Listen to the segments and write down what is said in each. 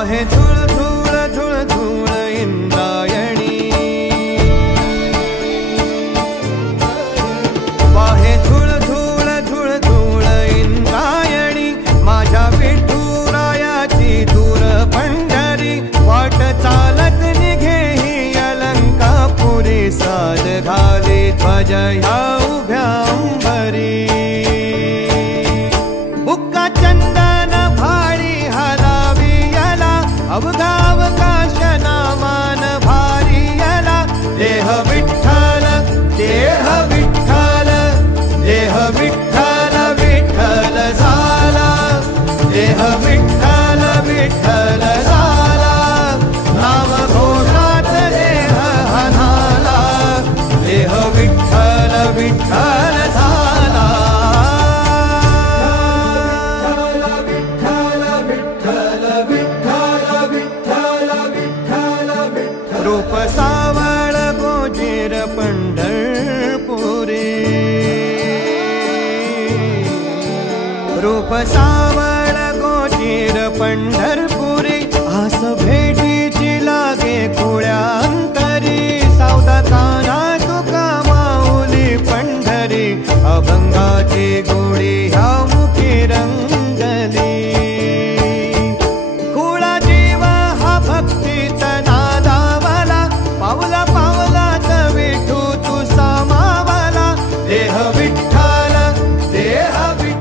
वाहे झुळ झुळ झुळ झुळ इंद्रायणी, वाहे झुळ झुळ झुळ झुळ इंद्रायणी, माझ्या विठुरायाची दूर पंढरी, वाट चालत निघे ही अलंकापुरी, साज घाली ध्वज ह्या उभ्या अंबरी, बुक्का चंदन भाळी हलावी याला, अवघा अवकाश नामान भारी याला, देह विठ्ठल देह विठ्ठल देह विठ्ठल विठ्ठल झाला, देह विठ्ठल विठ्ठल झाला, नाम घोषात देह हनाला, देह विठ्ठल विठ्ठल झाला, विठ्ठल विठ्ठल विठ्ठल विठ्ठल विठ्ठल विठ्ठल, रूप सावळ गोजीर पंढरपुरी, रूप सावळ गोजीर पंढरपुरी, आस भेटीची लागे खुळ्या अंतरी, सावधा काना तुका माऊली पंढरी, अभंगाची गोडी ह्या मुखी रंगली, खुळा जीव हा भक्तीत नादावला, पावला पावलात विठू तू सामावला, देह विठ्ठल देह विठ्ठल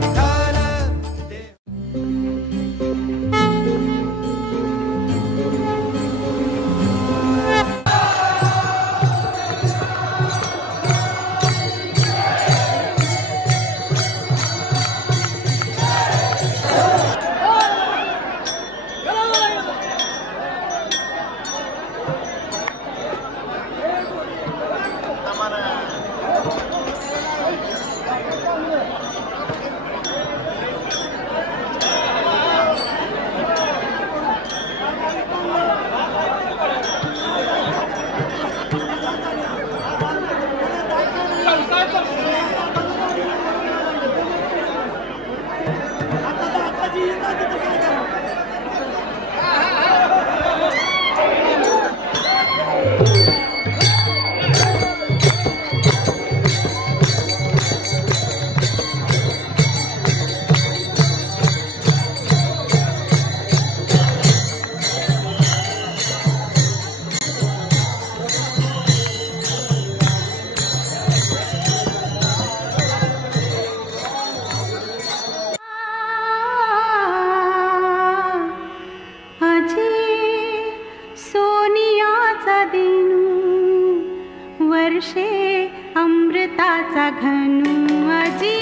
अमृताचा घनू, अजी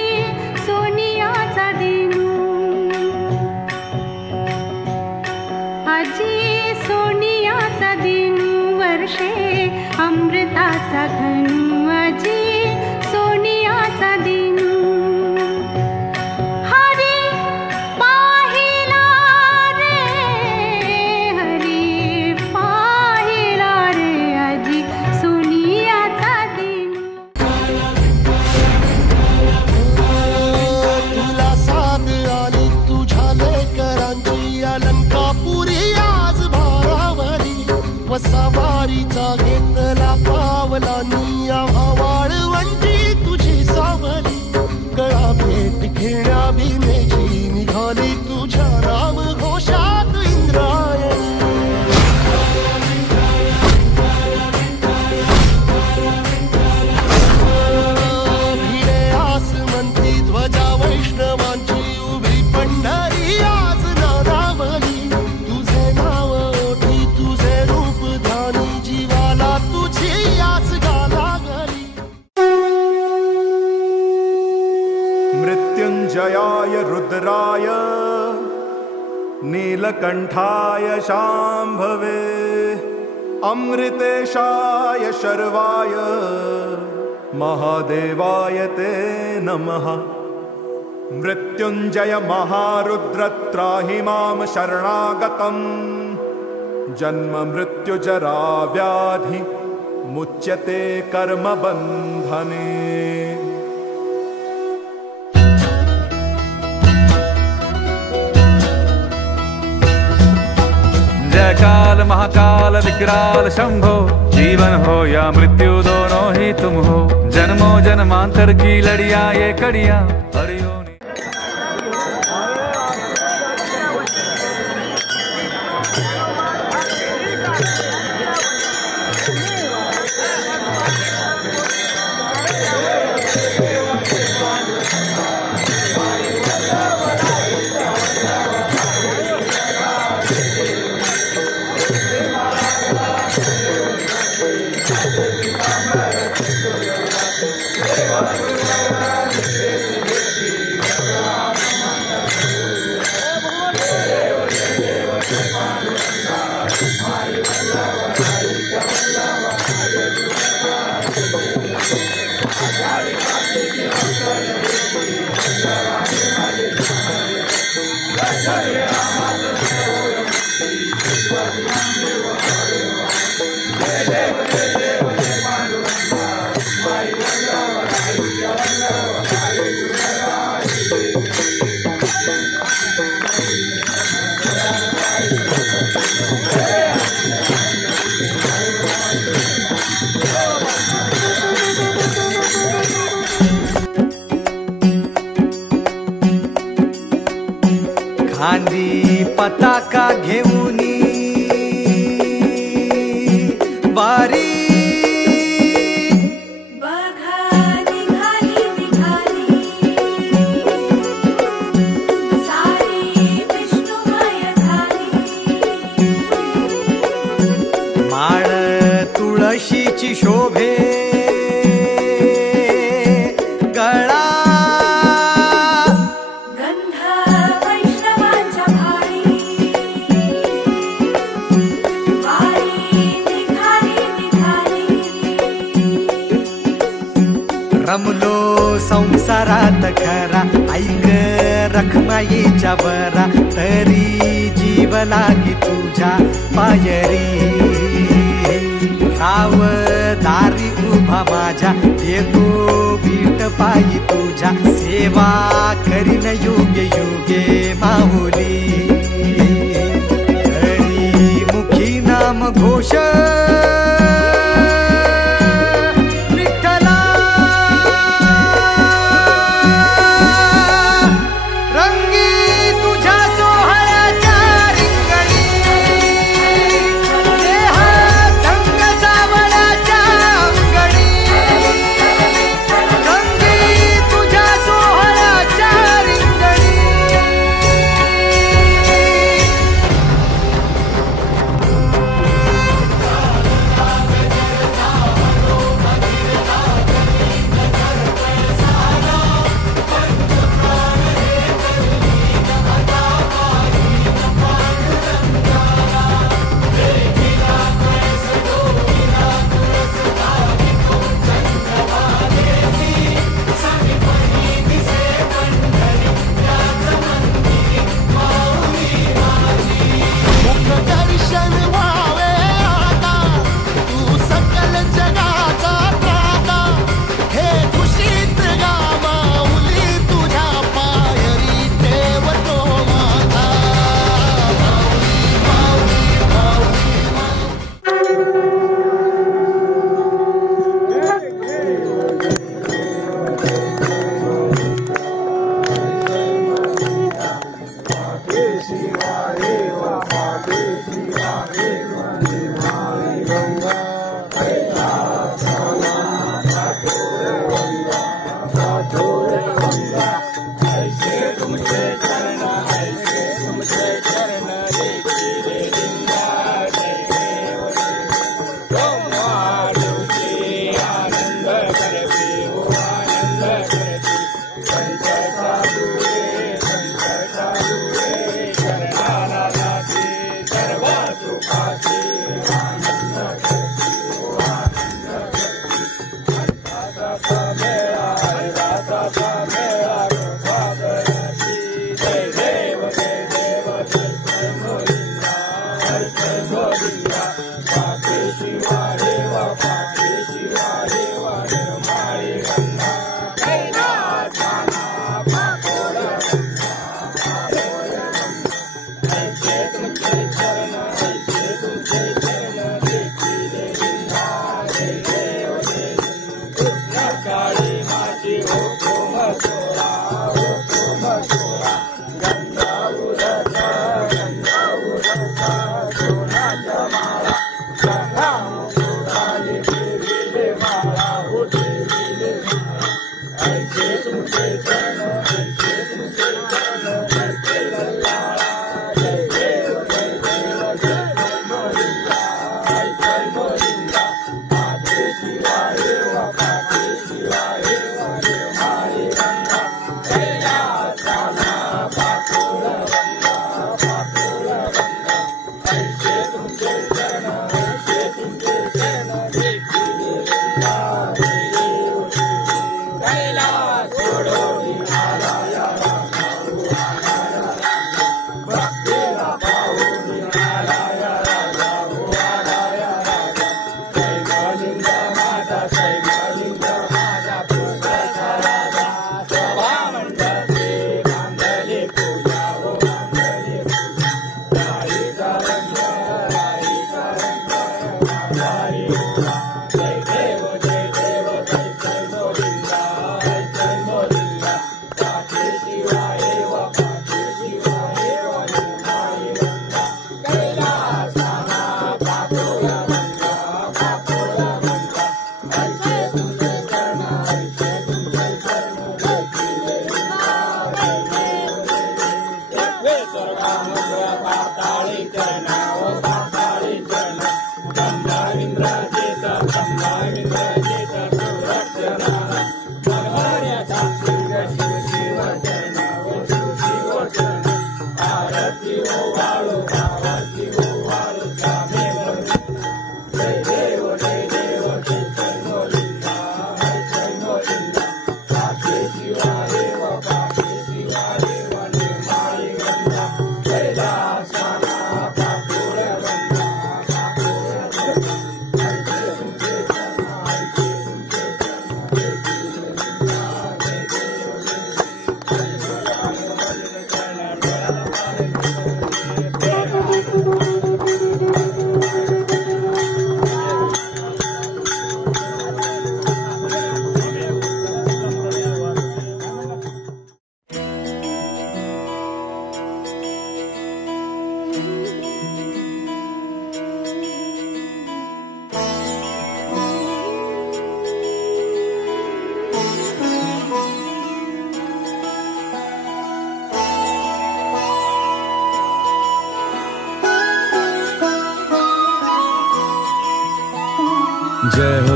सोनियाचा दिनू, अजी सोनियाचा दिनू, वर्षे अमृताचा घनू, अजी सोनियाचा दिनू, हरी पाहिला रे, हरी पाहिला रे, अजी सोनियाचा दिनू. तुला साथ आली तुझ्या लेकरांची अलंकापुरी आज भारावरी, वसावारीचा घेतला पावलांनी वाळवंटी तुझी सावली, गळा भेट घेण्या भीमेची निघाली तुझ्या राम घोषात इंद्रायणी, भिडे आसमंती ध्वजा वैष्णवांची उभी पंढरी आज नादावली, तुझे नाव ओठी तुझे रूप ध्यानी, जीवाला तुझी आस गाला गली. मृत्युंजयाय रुद्राय नीलकंठाय शांभवे, अमृतेशाय शर्वाय महादेवाय ते नमः. मृत्युंजय महारुद्र त्राहि मां शरणागतम्, जन्म मृत्यु जरा व्याधि मुच्यते कर्म बंधने. काल महाकाल विकराल शंभो, जीवन हो या मृत्यु दोनों ही तुम हो, जन्मों जन्मांतर की लड़ियां ये कड़ियां हरियों। खांदी पताका घेऊनी वारी बघा निघाली निघाली सारी विष्णुमय झाली. माळ तुळशीची शोभे गळा रमलो संसारात खरा ऐक रखमाईच्या बरा तरी जीव लागी तुझ्या पायरी राव दारी उभा माझ्या देतो बीट पायी तुझ्या सेवा करीन योग्य योगे माहुली हरी मुखी नाम घोष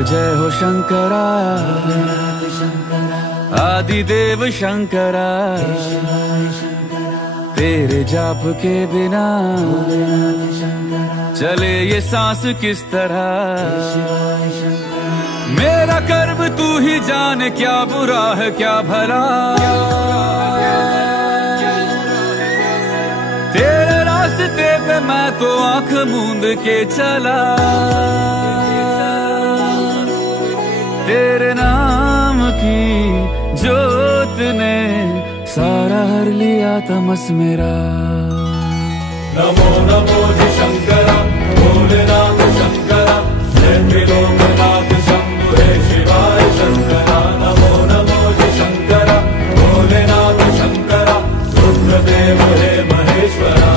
जय हो शंकरा आदिदेव शंकरा तेरे जाप के बिना चले ये सांस किस तरह मेरा कर्म तू ही जाने क्या बुरा है क्या भला तेरे रास्ते पे मैं तो आंख मूंद के चला तेरे नाम की जोत ने सारा हर लिया तमस मेरा। नमो नमो जी शंकरा भोलेनाथ शंकरा जय त्रिलोकनाथ शंभु हे शिवाय शंकरा। नमो नमो जी शंकरा भोलेनाथ शंकरा रुद्रदेव हे महेश्वरा।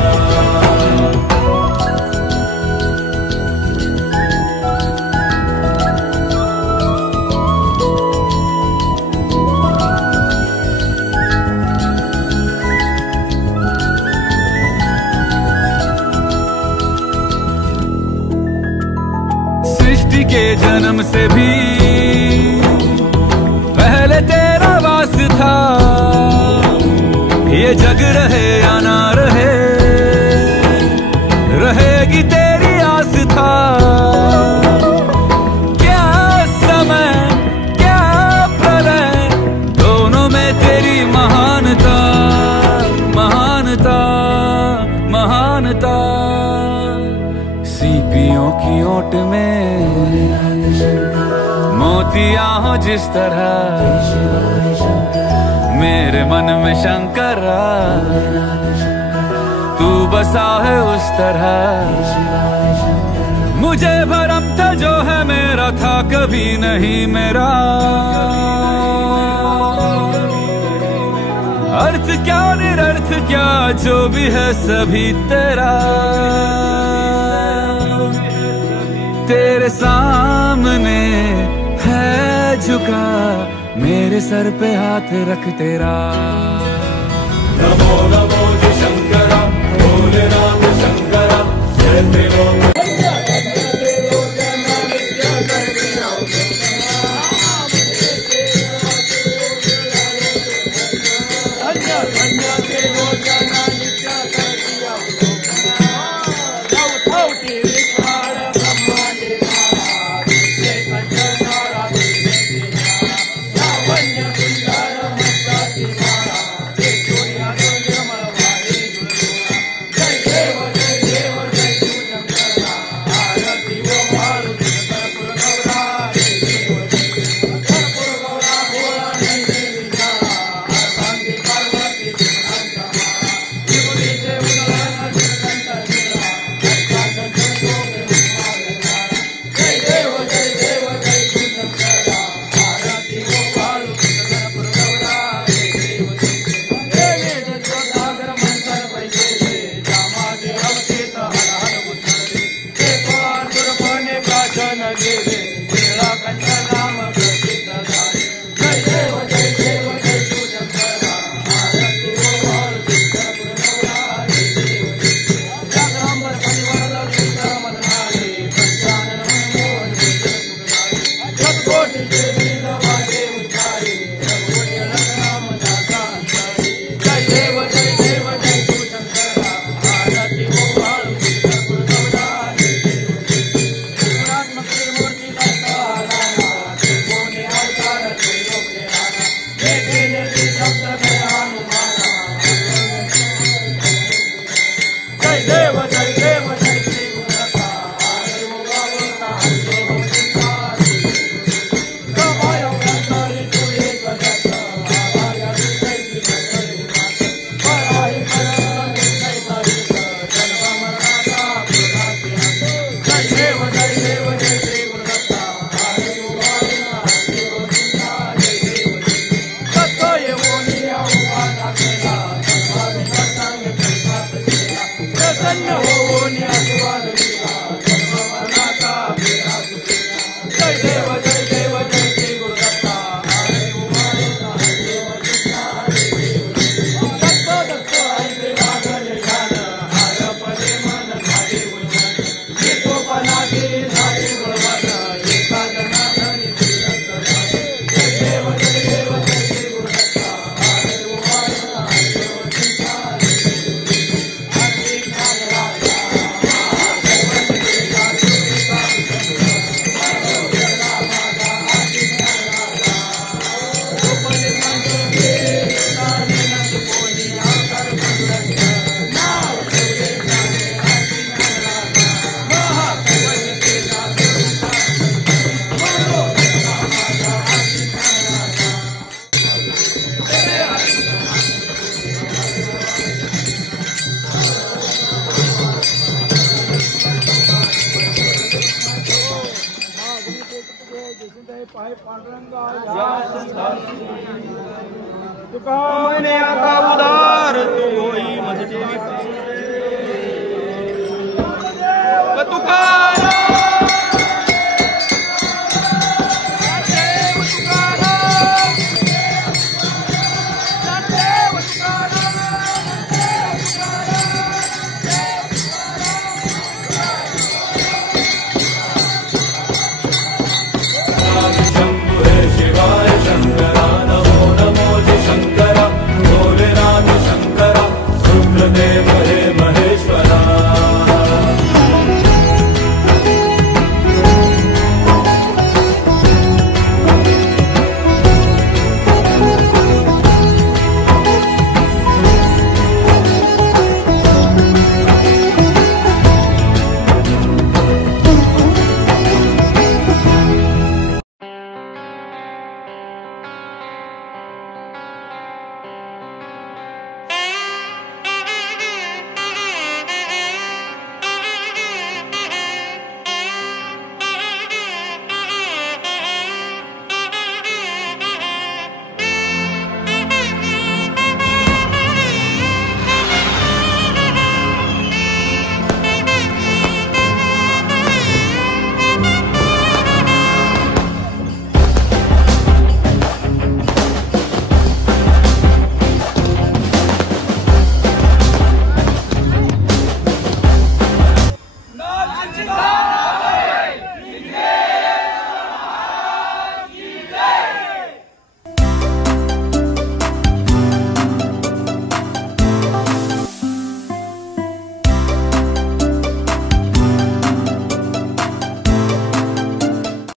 के जन्म से भी पहले तेरा वास था ये जग रहे या ना रहे रहेगी तेरी आस था क्या समय क्या प्रलय दोनों में तेरी महानता महानता महानता। सीपियों की ओट में मोतिया हो जिस तरह मेरे मन में शंकरा तू बसा है उस तरह मुझे भरम था जो है मेरा था कभी नहीं मेरा अर्थ क्या निरर्थ क्या जो भी है सभी तेरा तेरे सामने है झुका मेरे सर पे हाथ रख तेरा। नमो नमो जी शंकरा भोलेनाथ शंकरा जय त्रिलोक प्रसन्न होऊन आशीर्वाद दिला सर्वमनाचा अभिलाष केला. जय देव जय देव जय श्री गुरुदत्ता हरे उमादत्ता देव दत्ता दत्त दत्त ऐसे लागले ध्यान हार पदे मन झाले उज्जन येतोपणाचे झाले गुणवान एका जनार्दनी श्रीदत्त झाले. जय देव जय देव जय श्री गुरुदत्ता हरे उमादत्ता देव दत्ता हरे ज्ञान राजा तुका म्हणे आता उदार तू होई मजदेवी शंभु हे शिवाय शंकरा नमो नमो जय शंकरा भोलेनाथ शंकरा रुद्रदेव हे